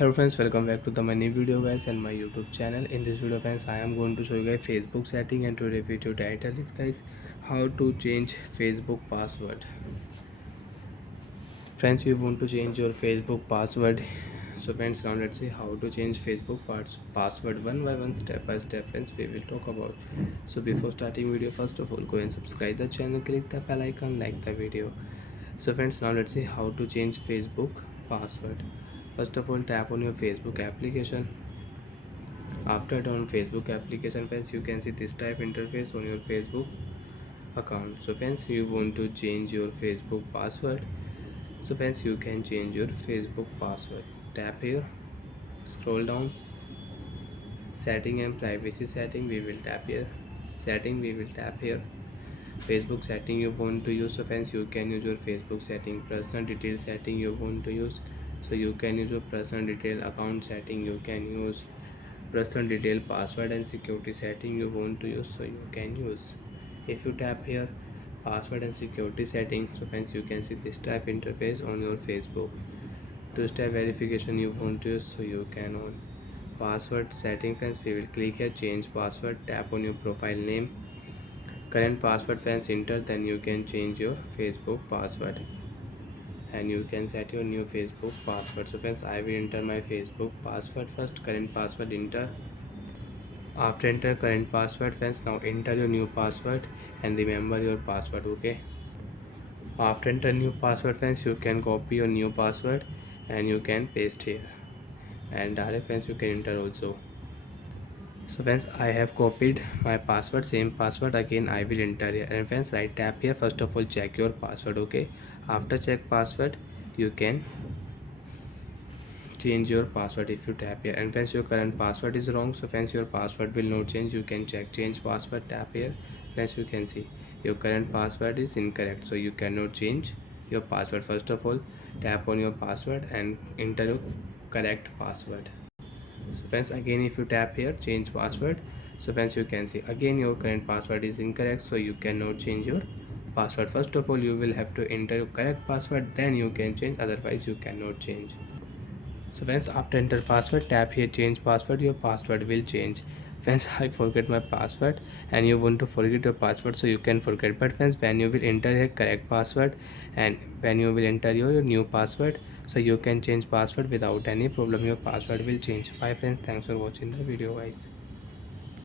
Hello friends, welcome back to the my new video guys and my YouTube channel. In this video friends, I am going to show you guys Facebook setting, and today video title is guys how to change Facebook password. Friends, you want to change your Facebook password. So friends, now let's see how to change Facebook password one by one, step by step. Friends, we will talk about. So before starting video, first of all, go and subscribe the channel, click the bell icon, like the video. So friends, now let's see how to change Facebook password. First of all, tap on your Facebook application. After on Facebook application, friends, you can see this type interface on your Facebook account. So friends, you want to change your Facebook password. So friends, you can change your Facebook password. Tap here, scroll down, setting and privacy setting, we will tap here. Setting, we will tap here. Facebook setting you want to use. So friends, you can use your Facebook setting. Personal detail setting you want to use, so you can use your personal detail. Account setting you can use. Personal detail, password and security setting you want to use, so you can use. If you tap here, password and security setting, so friends, you can see this type interface on your Facebook. Two-step verification you want to use, so you can on. Password setting, friends, we will click here, change password. Tap on your profile name, current password, friends, enter, then you can change your Facebook password and you can set your new Facebook password. So friends, I will enter my Facebook password first. Current password, enter. After enter current password, friends, now enter your new password and remember your password. Okay, after enter new password, friends, you can copy your new password and you can paste here, and direct, friends, you can enter also. So friends, I have copied my password, same password again I will enter here. And friends, right tap here, first of all check your password. Okay, after check password, you can change your password if you tap here. And friends, your current password is wrong, so friends, your password will not change. You can check change password, tap here. Friends, you can see your current password is incorrect, so you cannot change your password. First of all, tap on your password and enter your correct password. So friends, again if you tap here change password, so friends, you can see again your current password is incorrect, so you cannot change your password. First of all, you will have to enter your correct password, then you can change, otherwise you cannot change. So friends, after enter password, tap here change password, your password will change. Friends, I forget my password and you want to forget your password, so you can forget. But friends, when you will enter your correct password and when you will enter your new password, so you can change password without any problem. Your password will change. Bye friends, thanks for watching the video guys.